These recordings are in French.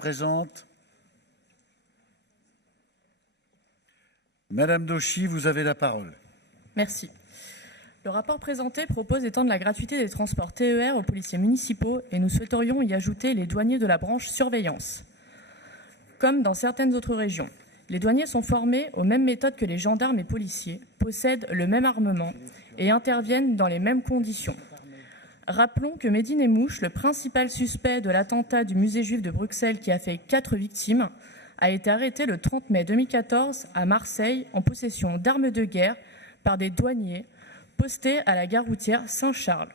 Présente. Madame Dauchy, vous avez la parole. Merci. Le rapport présenté propose d'étendre la gratuité des transports TER aux policiers municipaux et nous souhaiterions y ajouter les douaniers de la branche surveillance. Comme dans certaines autres régions, les douaniers sont formés aux mêmes méthodes que les gendarmes et policiers, possèdent le même armement et interviennent dans les mêmes conditions. Rappelons que Mehdi Nemmouche, le principal suspect de l'attentat du musée juif de Bruxelles qui a fait 4 victimes, a été arrêté le 30 mai 2014 à Marseille en possession d'armes de guerre par des douaniers postés à la gare routière Saint-Charles.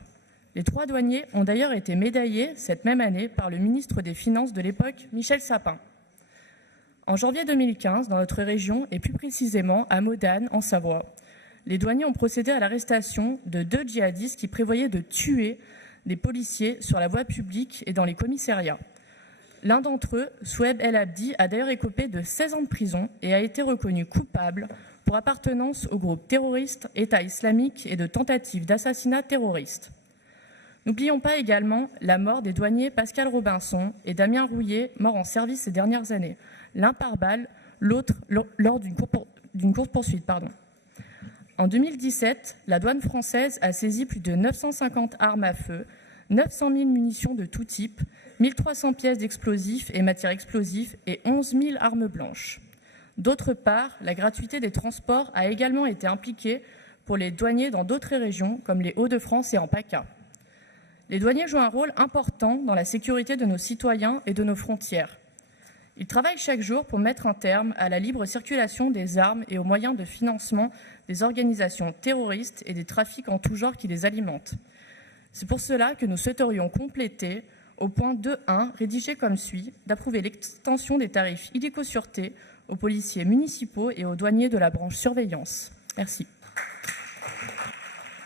Les 3 douaniers ont d'ailleurs été médaillés cette même année par le ministre des Finances de l'époque, Michel Sapin. En janvier 2015, dans notre région, et plus précisément à Modane, en Savoie, les douaniers ont procédé à l'arrestation de 2 djihadistes qui prévoyaient de tuer des policiers sur la voie publique et dans les commissariats. L'un d'entre eux, Soueb El Abdi, a d'ailleurs écopé de 16 ans de prison et a été reconnu coupable pour appartenance au groupe terroriste État islamique et de tentative d'assassinat terroriste. N'oublions pas également la mort des douaniers Pascal Robinson et Damien Rouillet, morts en service ces dernières années, l'un par balle, l'autre lors d'une course-poursuite. En 2017, la douane française a saisi plus de 950 armes à feu, 900 000 munitions de tout type, 1300 pièces d'explosifs et matières explosives et 11 000 armes blanches. D'autre part, la gratuité des transports a également été impliquée pour les douaniers dans d'autres régions, comme les Hauts-de-France et en PACA. Les douaniers jouent un rôle important dans la sécurité de nos citoyens et de nos frontières. Ils travaillent chaque jour pour mettre un terme à la libre circulation des armes et aux moyens de financement des organisations terroristes et des trafics en tout genre qui les alimentent. C'est pour cela que nous souhaiterions compléter, au point 2.1, rédigé comme suit, d'approuver l'extension des tarifs illico-sûreté aux policiers municipaux et aux douaniers de la branche surveillance. Merci.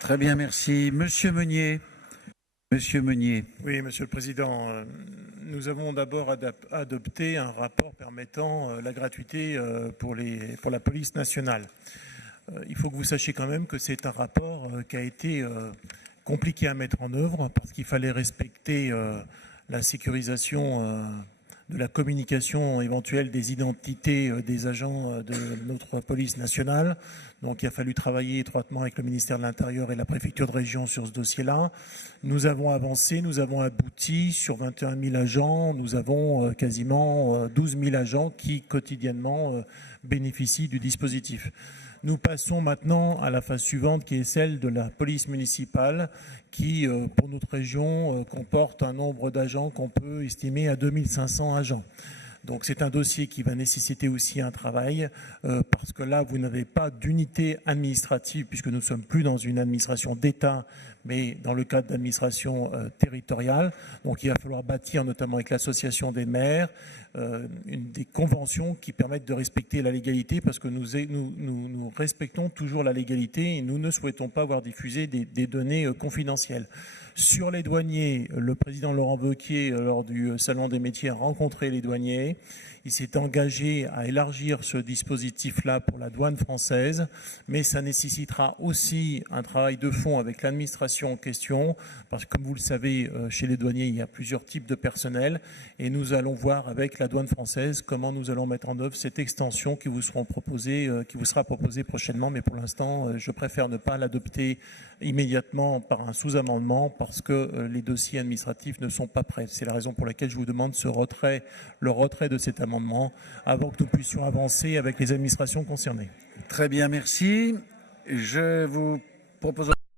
Très bien, merci. Monsieur Meunier. Monsieur Meunier. Oui, Monsieur le Président, nous avons d'abord adopté un rapport permettant la gratuité pour la police nationale. Il faut que vous sachiez quand même que c'est un rapport qui a été compliqué à mettre en œuvre parce qu'il fallait respecter la sécurisation de la communication éventuelle des identités des agents de notre police nationale. Donc il a fallu travailler étroitement avec le ministère de l'Intérieur et la préfecture de région sur ce dossier-là. Nous avons avancé, nous avons abouti sur 21 000 agents. Nous avons quasiment 12 000 agents qui quotidiennement bénéficient du dispositif. Nous passons maintenant à la phase suivante qui est celle de la police municipale qui, pour notre région, comporte un nombre d'agents qu'on peut estimer à 2500 agents. Donc c'est un dossier qui va nécessiter aussi un travail parce que là, vous n'avez pas d'unité administrative puisque nous ne sommes plus dans une administration d'État, mais dans le cadre d'administration territoriale. Donc il va falloir bâtir, notamment avec l'association des maires, des conventions qui permettent de respecter la légalité parce que nous respectons toujours la légalité et nous ne souhaitons pas voir diffuser des données confidentielles. Sur les douaniers, le président Laurent Wauquiez, lors du Salon des métiers, a rencontré les douaniers. Il s'est engagé à élargir ce dispositif-là pour la douane française, mais ça nécessitera aussi un travail de fond avec l'administration en question, parce que comme vous le savez, chez les douaniers, il y a plusieurs types de personnel, et nous allons voir avec la douane française comment nous allons mettre en œuvre cette extension qui vous sera proposée prochainement, mais pour l'instant, je préfère ne pas l'adopter immédiatement par un sous-amendement, parce que les dossiers administratifs ne sont pas prêts. C'est la raison pour laquelle je vous demande le retrait de cet amendement avant que nous puissions avancer avec les administrations concernées. Très bien, merci. Je vous propose